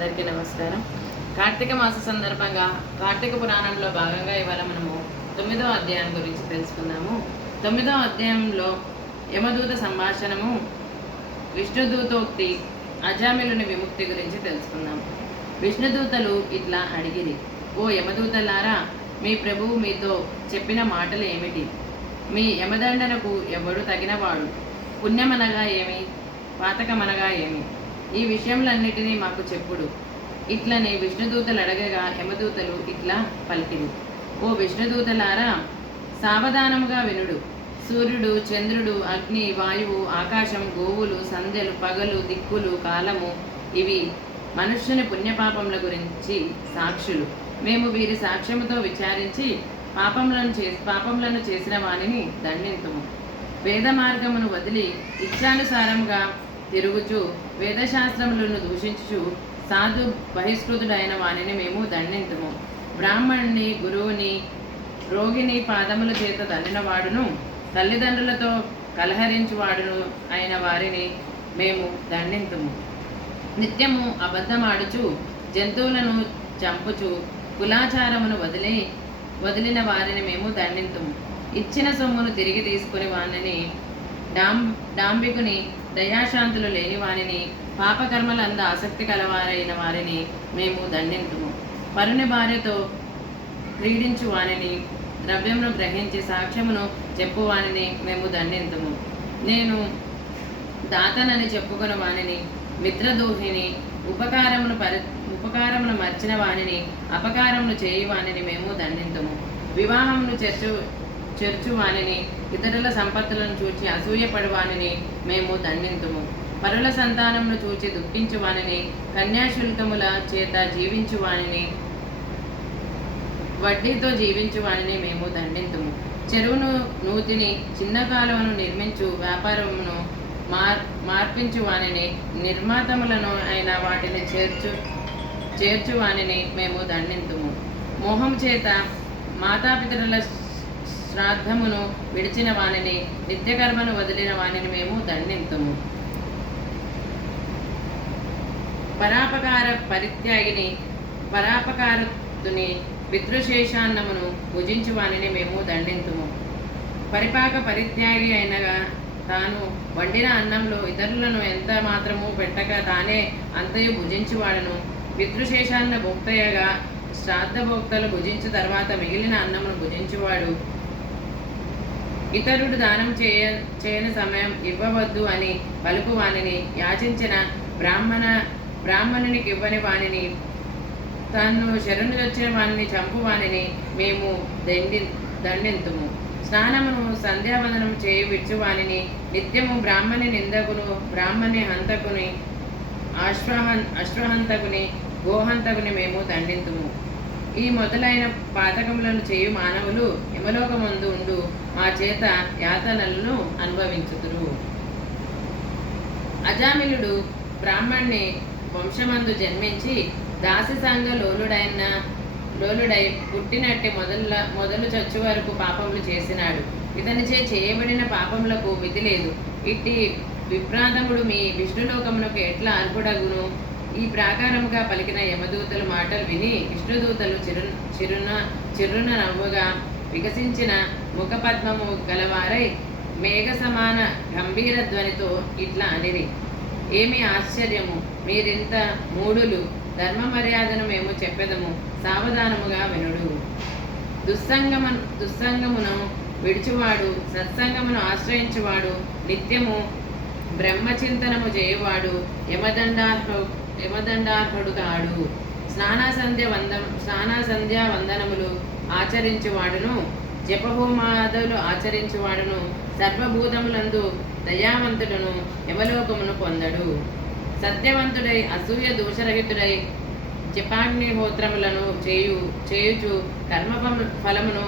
అందరికీ నమస్కారం. కార్తీక మాస సందర్భంగా కార్తీక పురాణంలో భాగంగా ఇవాళ మనము తొమ్మిదో అధ్యాయం గురించి తెలుసుకుందాము. తొమ్మిదో అధ్యాయంలో యమదూత సంభాషణము విష్ణుదూతోక్తి అజామిలుని విముక్తి గురించి తెలుసుకుందాం. విష్ణుదూతలు ఇట్లా అడిగిరి ఓ యమదూతలారా మీ ప్రభువు మీతో చెప్పిన మాటలు ఏమిటి? మీ యమదండనకు ఎవడు తగినవాడు? పుణ్యమనగా ఏమి? పాతకమనగా ఏమి? ఈ విషయములన్నిటినీ మాకు చెప్పుడు. ఇట్లని విష్ణుదూతలు అడగగా యమదూతలు ఇట్లా పలికిరు. ఓ విష్ణుదూతలారా సావధానముగా వినుడు. సూర్యుడు చంద్రుడు అగ్ని వాయువు ఆకాశం గోవులు సంధ్యలు పగలు దిక్కులు కాలము ఇవి మనుష్యుని పుణ్యపాపముల గురించి సాక్షులు. మేము వీరి సాక్ష్యముతో విచారించి పాపములను చేసి పాపములను చేసిన వానిని దండింతుము. వేద మార్గమును వదిలి ఇచ్చానుసారంగా తిరుగుచు వేదశాస్త్రములను దూషించుచు సాధు బహిష్కృతుడైన వానిని మేము దండింతుము. బ్రాహ్మణుని గురువుని రోగిని పాదముల చేత దండినవాడును తల్లిదండ్రులతో కలహరించువాడును అయిన వారిని మేము దండింతుము. నిత్యము అబద్ధమాడుచు జంతువులను చంపుచు కులాచారమును వదిలి వదిలిన వారిని మేము దండింతుము. ఇచ్చిన సొమ్మును తిరిగి తీసుకుని వారిని డాం డాంబికుని దయాశాంతులు లేని వారిని పాపకర్మలంద ఆసక్తి కలవారైన వారిని మేము దండింతుము పరుని భార్యతో క్రీడించు వానిని ద్రవ్యమును గ్రహించి సాక్ష్యమును చెప్పు వానిని మేము దండింతుము. నేను దాతనని చెప్పుకుని వానిని మిత్రదోహిని ఉపకారమును పరి ఉపకారమును మర్చిన వానిని అపకారమును చేయి వానిని మేము దండింతుము. వివాహమును చర్చు చెర్చు వానిని ఇతరుల సంపత్తులను చూచి అసూయపడువానిని మేము దండింతుము. పరుల సంతానమును చూచి దుఃఖించు వానిని కన్యాశుల్కముల చేత జీవించు వానిని వడ్డీతో జీవించు వానిని మేము దండింతుము. చెరువును నూతిని చిన్న కాలువను నిర్మించు వ్యాపారమును మార్ మార్పించు వానిని నిర్మాతములను అయిన వాటిని చేర్చు చేర్చు వానిని మేము దండింతుము. మోహం చేత మాతాపితరుల శ్రాద్ధమును విడిచిన వానిని నిత్యకర్మను వదిలిన వానిని మేము దండింతుము. పరాపకార పరిత్యాగిని పరాపకారతుని పితృశేషాన్నమును భుజించు వానిని మేము దండింతుము. పరిపాక పరిత్యాగి అయినగా తాను వండిన అన్నంలో ఇతరులను ఎంత మాత్రము పెట్టక తానే అంతయు భుజించువాడను పితృశేషాన్న భోక్తయ్యగా శ్రాద్ధభోక్తలు భుజించు తర్వాత మిగిలిన అన్నమును భుజించువాడు ఇతరుడు దానం చేయ చేయని సమయం ఇవ్వవద్దు అని పలుకు వాణిని యాచించిన బ్రాహ్మణ బ్రాహ్మణునికి ఇవ్వని వానిని తను శరణు వచ్చిన వానిని చంపు వాణిని మేము దండి దండింతుము. స్నానమును సంధ్యావందనం చేయి విచ్చువాణిని నిత్యము బ్రాహ్మణి నిందకును బ్రాహ్మణి హంతకుని అశ్వహన్ అశ్వహంతకుని గోహంతకుని మేము దండింతుము. ఈ మొదలైన పాతకములను చేయు మానవులు యమలోకమందు ఉండు మా చేత యాతనలను అనుభవించుతురు అజామిలుడు బ్రాహ్మణ్ణి వంశమందు జన్మించి దాసిసాంగ లోలుడైన లోలుడై పుట్టినట్టి మొదల మొదలు చచ్చు వరకు పాపములు చేసినాడు. ఇతనిచే చేయబడిన పాపములకు విధి లేదు ఇట్టి విభ్రాంతముడు మీ విష్ణులోకమునకు ఎట్లా అర్హుడగును? ఈ ప్రాకారముగా పలికిన యమదూతల మాటలు విని విష్ణుదూతలు చిరు చిరున చిరున నవ్వుగా వికసించిన ముఖపద్మము గలవారై మేఘ సమాన గంభీర ధ్వనితో ఇట్లా అనిరి. ఏమి ఆశ్చర్యము? మీరింత మూడులు ధర్మ మర్యాదను మేము చెప్పెదము. సావధానముగా వినుడు. దుస్సంగము దుస్సంగమును విడిచివాడు సత్సంగమును ఆశ్రయించువాడు నిత్యము బ్రహ్మచింతనము చేయువాడు యమదండార్హు యమదండార్హుడు కాడు స్నాన సంధ్య వందం స్నాన సంధ్యా వందనములు ఆచరించువాడును. జపహోమాదులు ఆచరించువాడును. సర్వభూతములందు దయావంతుడును. యమలోకమును పొందడు. సత్యవంతుడై అసూయ దోషరహితుడై జపాగ్నిహోత్రములను చేయు చేయుచు కర్మ ఫలమును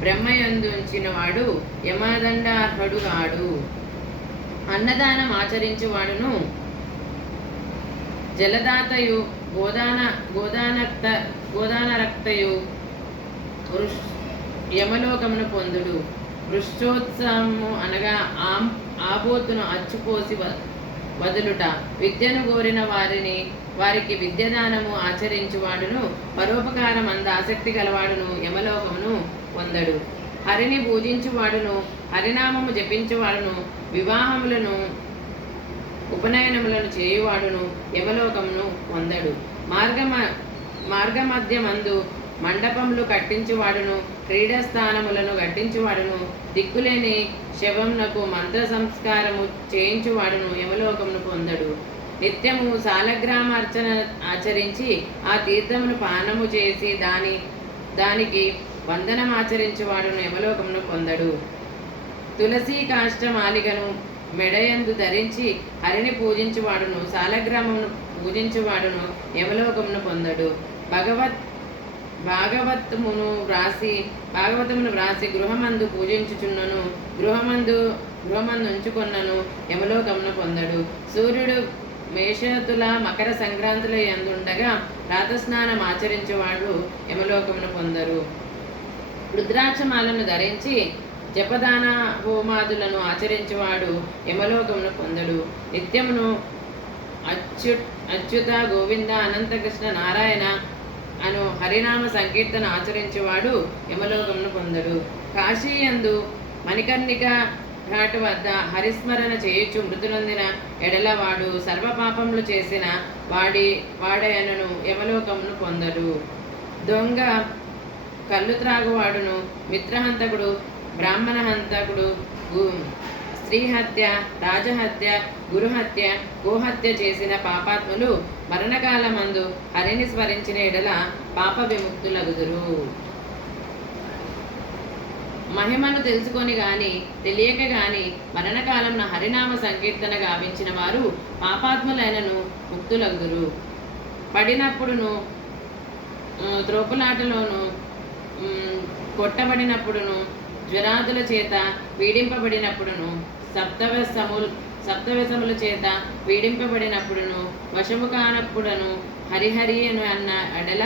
బ్రహ్మయందుంచినవాడు యమదండార్హుడు కాడు అన్నదానం ఆచరించువాడును. జలదాతయు గోదాన గోదానక్త గోదానరక్తయు వృష్ యమలోకమును పొందుడు. వృష్టోత్సవము అనగా ఆం ఆబోతును అచ్చుపోసి వదులుట. విద్యను కోరిన వారిని వారికి విద్యదానము ఆచరించువాడును పరోపకారం అంద ఆసక్తి గలవాడును యమలోకమును పొందడు. హరిని పూజించువాడును హరినామము జపించువాడును వివాహములను ఉపనయనములను చేయువాడును యమలోకమును పొందడు. మార్గమ మార్గమధ్యమందు మండపములు కట్టించువాడును క్రీడాస్థానములను కట్టించువాడును దిక్కులేని శవమునకు మంత్ర సంస్కారము చేయించువాడును యమలోకమును పొందడు. నిత్యము సాలగ్రామార్చన ఆచరించి ఆ తీర్థమును పానము చేసి దాని దానికి వందనం ఆచరించువాడును యమలోకమును పొందడు. తులసి కాష్టమాలిగను మెడయందు ధరించి హరిని పూజించువాడును సాలగ్రామమును పూజించువాడును యమలోకమును పొందడు. భగవత్ భాగవతమును వ్రాసి భాగవతమును వ్రాసి గృహమందు పూజించుచున్నను గృహమందు గృహమందు ఉంచుకొన్నను యమలోకమును పొందడు. సూర్యుడు మేషతుల మకర సంక్రాంతుల ఎందుండగా రాతస్నానం ఆచరించేవాడు యమలోకమును పొందరు. రుద్రాక్షమాలను ధరించి జపదాన హోమాదులను ఆచరించేవాడు యమలోకమును పొందడు. నిత్యమును అచ్యు అచ్యుత గోవింద అనంతకృష్ణ నారాయణ అను హరినామ సంకీర్తన ఆచరించేవాడు యమలోకమును పొందడు. కాశీయందు మణికర్ణిక ఘాటు వద్ద హరిస్మరణ చేయుచు మృతులందిన ఎడలవాడు సర్వపాపములు చేసిన వాడి వాడయనను యమలోకమును పొందడు. దొంగ కళ్ళు త్రాగువాడును మిత్రహంతకుడు బ్రాహ్మణ హంతకుడు గు- స్త్రీ హత్య రాజహత్య గురుహత్య గోహత్య చేసిన పాపాత్ములు మరణకాలమందు హరిని స్మరించిన ఎడల పాప విముక్తులగుదురు మహిమను తెలుసుకొని గాని తెలియక గాని మరణకాలంన హరినామ సంకీర్తన గావించిన వారు పాపాత్ములైనను ముక్తులగుదురు. పడినప్పుడును త్రోపులాటలోను కొట్టబడినప్పుడును జ్వరాదుల చేత పీడింపబడినప్పుడును సప్తవసముల్ సప్తవసముల చేత పీడింపబడినప్పుడును వశము కానప్పుడును హరిహరి అని అన్న అడల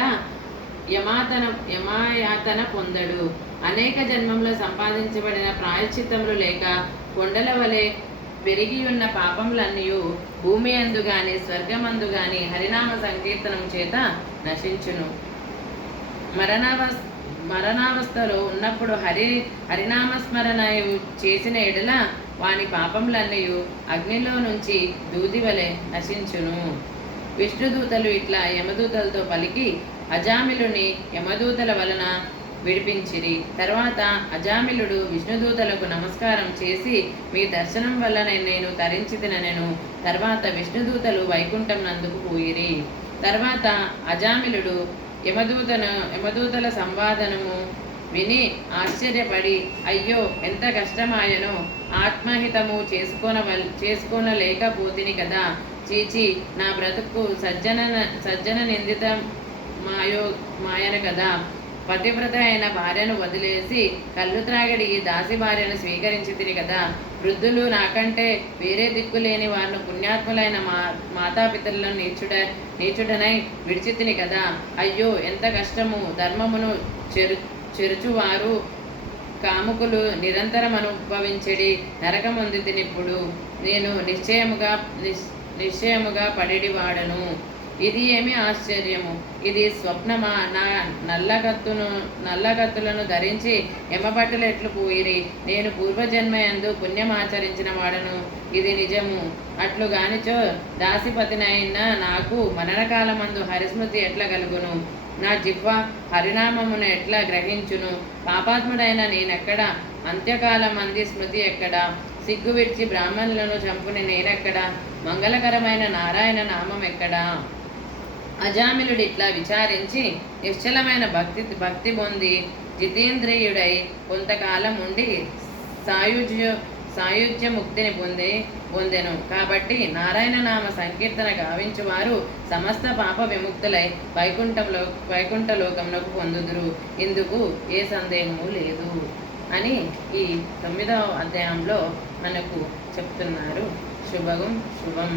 యమాతన యమాయాతన పొందడు. అనేక జన్మంలో సంపాదించబడిన ప్రాయశ్చిత్తములు లేక కొండల వలె పెరిగి ఉన్న పాపములన్నీ భూమి అందు గాని స్వర్గమందు గాని హరినామ సంకీర్తనం చేత నశించును. మరణావస్థ మరణావస్థలో ఉన్నప్పుడు హరి హరినామస్మరణ చేసిన ఎడల వాని పాపములన్నీ అగ్నిలో నుంచి దూదివలె నశించును. విష్ణుదూతలు ఇట్లా యమదూతలతో పలికి అజామిలుని యమదూతల వలన విడిపించిరి. తర్వాత అజామిలుడు విష్ణుదూతలకు నమస్కారం చేసి మీ దర్శనం వల్లనే నేను తరించి తిననెను తర్వాత విష్ణుదూతలు వైకుంఠం నందుకు పోయిరి. తర్వాత అజామిలుడు యమదూతను యమదూతల సంవాదనము విని ఆశ్చర్యపడి అయ్యో ఎంత కష్టమాయనో ఆత్మహితము చేసుకోనవల్ చేసుకోనలేకపోతిని కదా. చీచి నా బ్రతుకు సజ్జన సజ్జన నిందిత మాయో మాయన కదా. పతివ్రత అయిన భార్యను వదిలేసి కళ్ళు త్రాగడి ఈ దాసి భార్యను స్వీకరించి తిని కదా. వృద్ధులు నాకంటే వేరే దిక్కు లేని వారిని పుణ్యాత్ములైన మా మాతాపితరులను నీచుడ నీచుడనై విడిచితిని కదా. అయ్యో ఎంత కష్టము. ధర్మమును చెరు చెరుచువారు కాముకులు నిరంతరం అనుభవించడి నరకముంది తినిప్పుడు నేను నిశ్చయముగా నిశ్ నిశ్చయముగా పడిడివాడను. ఇది ఏమి ఆశ్చర్యము? ఇది స్వప్నమా? నా నల్లగత్తును నల్లగత్తులను ధరించి ఎమ్మబట్టలు ఎట్లు పోయిరి? నేను పూర్వజన్మయందు పుణ్యమాచరించిన వాడను. ఇది నిజము. అట్లు గానిచో దాసిపతినైన నాకు మరణకాలమందు హరిస్మృతి ఎట్ల కలుగును? నా జిహ్వ హరినామమును ఎట్లా గ్రహించును? పాపాత్ముడైన నేనెక్కడ? అంత్యకాలమంది స్మృతి ఎక్కడ? సిగ్గు విడిచి బ్రాహ్మణులను చంపుని నేనెక్కడ? మంగళకరమైన నారాయణ నామం ఎక్కడా? అజామిలుడు ఇట్లా విచారించి నిశ్చలమైన భక్తి భక్తి పొంది జితేంద్రియుడై కొంతకాలం ఉండి సాయుజ్య సాయుధ్య ముక్తిని పొంది పొందెను. కాబట్టి నారాయణ నామ సంకీర్తన గావించువారు సమస్త పాప విముక్తులై వైకుంఠంలో వైకుంఠలోకంలోకి పొందుదురు. ఇందుకు ఏ సందేహము లేదు అని ఈ తొమ్మిదవ అధ్యాయంలో మనకు చెప్తున్నారు. శుభగం శుభం.